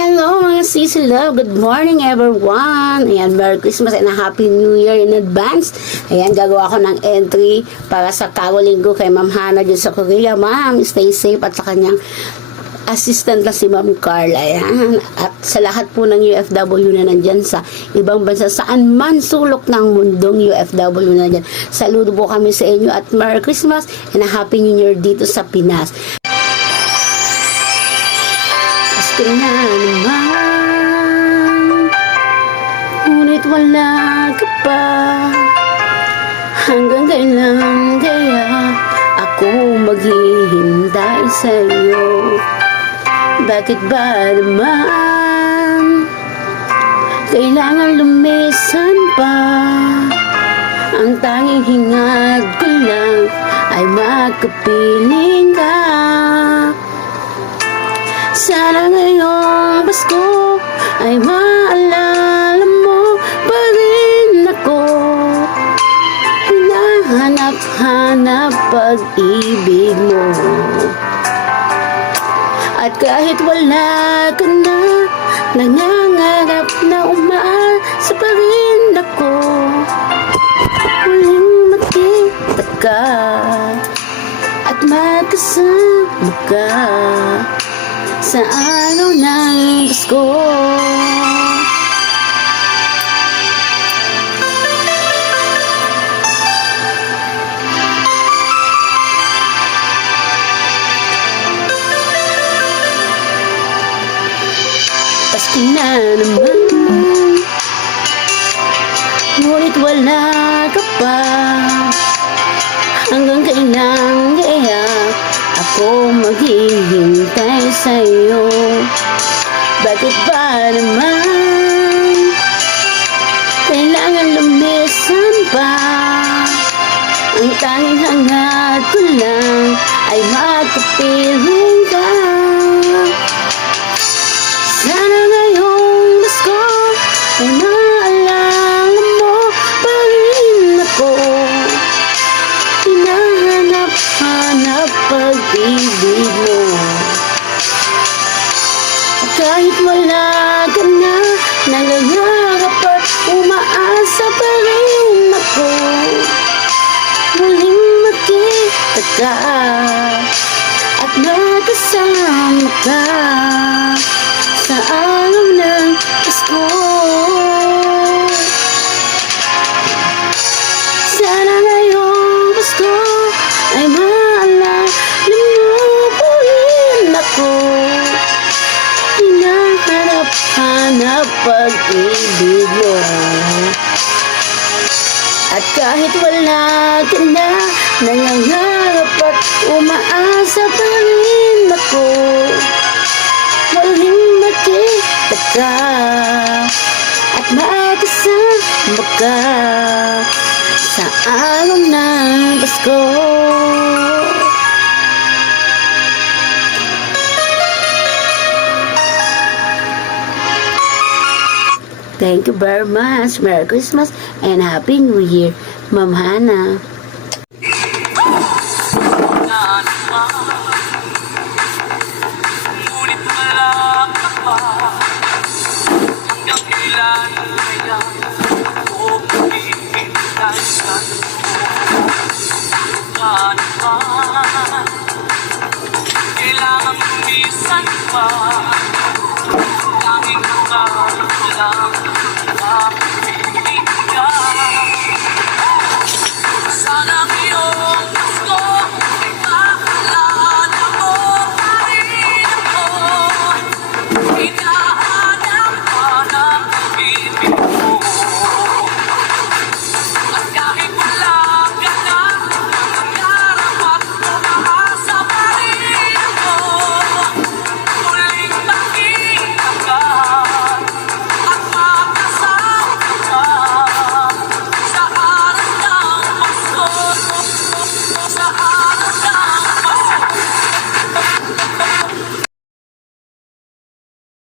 Hello mga sisi love, good morning everyone. Ayan, Merry Christmas and a Happy New Year in advance. Ayan, gagawa ko ng entry para sa Karolinggo kay Ma'am Hana dyan sa Korea. Ma'am, stay safe at sa kanyang assistant na si Ma'am Carla. Ayan. At sa lahat po ng UFW na nandyan sa ibang bansa, saan man sulok ng mundong UFW na nandyan. Saludo po kami sa inyo at Merry Christmas and a Happy New Year dito sa Pinas. Pasko na naman, ngunit wala ka pa. Hanggang kailan kaya ako maghihintay sa'yo? Bakit ba naman kailangan lumisan pa? Ang tanging hingad ko lang ay makapiling ka. Sana ngayong Pasko ay maalala mo pa rin ako. Hinahanap-hanap pag-ibig mo. At kahit wala ka na, nangangarap na umaasa pa rin ako. Muling makita ka at magkasama ka sa araw ng Pasko. Pasko na naman, ngunit wala ka pa. Hanggang kailan kaya ako maghihintay sa'yo? Bakit ba naman kailangan lumisan pa? Ang tanging hangad ko lang ay makapiling ka. Sana ngayong Pasko ay maalala mo pa rin ako. Hinahanap-hanap pag-ibig mo. At kahit wala ka na, nangangarap at umaasa pa rin ako. Muling makita ka at magkasama ka sa araw ng Pasko. Sana ngayong Pasko ay maalala mo pa rin ako. Hinahanap-hanap pag-ibig mo. At kahit wala ka na, nangangarap at umaasa pa rin ako. Muling makita ka at makasama ka sa araw ng Pasko. Thank you very much. Merry Christmas and Happy New Year, Ma'am Hana.